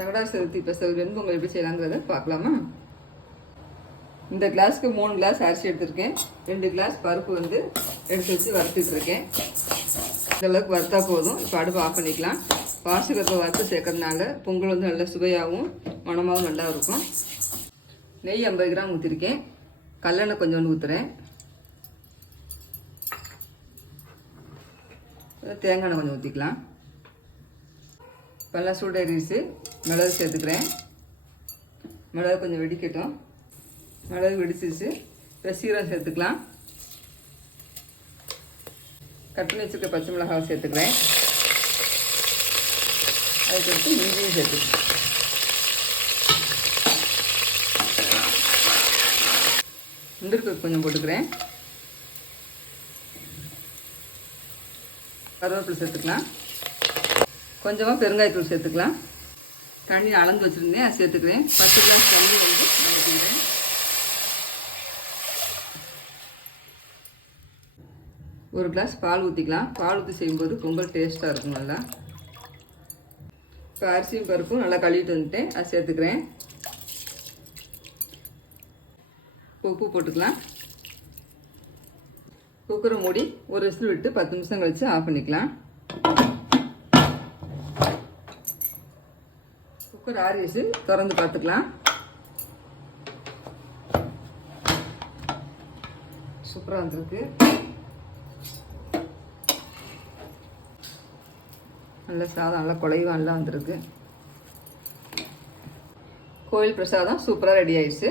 சங்கடா Chaturthi special வெண்பொங்கல் எப்படி செய்யலாங்கிறத பார்க்கலாமா? இந்த கிளாஸ்க்கு 3 கிளாஸ் அரிசி எடுத்திருக்கேன். 2 கிளாஸ் பருப்பு எடுத்து வச்சு வறுத்துட்டு இருக்கேன். இந்த அளவுக்கு வறுத்தா போதும். இப்போ அடுப்பு ஆஃப் பண்ணிக்கலாம். பாசிப்பருப்பை வறுத்து சேர்க்கறதுனால பொங்கல் நல்ல சுவையாகவும் மணமாகவும் நல்லா இருக்கும். நெய் 50 கிராம் ஊற்றிருக்கேன். கல்லெண்ணெய் கொஞ்சோண்டு ஊற்றுறேன். தேங்காய் எண்ணெய் கொஞ்சம் ஊற்றிக்கலாம். இப்போல்லாம் சூடேறிச்சு. மிளகு சேர்த்துக்கிறேன். மிளகு கொஞ்சம் வெடிக்கட்டும். மிளகு வெடிச்சிச்சு. இப்போ சீரகம் சேர்த்துக்கலாம். கட் பண்ணி வச்சுருக்க பச்சை மிளகாவை சேர்த்துக்கிறேன். அதுக்கடுத்து இஞ்சியும் சேர்த்துக்கிறேன். முந்திரி கொஞ்சம் போட்டுக்கிறேன். கருவேப்பிலை சேர்த்துக்கலாம். கொஞ்சமாக பெருங்காயத்தூள் சேர்த்துக்கலாம். தண்ணி அளந்து வச்சுருந்தேன், அதை சேர்த்துக்கிறேன். 10 கிளாஸ் தண்ணி வதக்கிக்கிறேன். ஒரு கிளாஸ் பால் ஊற்றிக்கலாம். பால் ஊற்றி செய்யும்போது பொங்கல் டேஸ்ட்டாக இருக்கும் நல்லா. இப்போ அரிசியும் பருப்பும் நல்லா கழுவிட்டு வந்துட்டேன், அதை சேர்த்துக்கிறேன். உப்பு போட்டுக்கலாம். குக்கரை மூடி ஒரு விசில் விட்டு 10 நிமிஷம் கழித்து ஆஃப் பண்ணிக்கலாம். குக்கர் ஆறிடுச்சு. திறந்து பார்த்துக்கலாம். சூப்பராக வந்திருக்கு. நல்ல சாதம் நல்லா குழைவா நல்லா வந்திருக்கு. கோயில் பிரசாதம் சூப்பராக ரெடி ஆயிடுச்சு.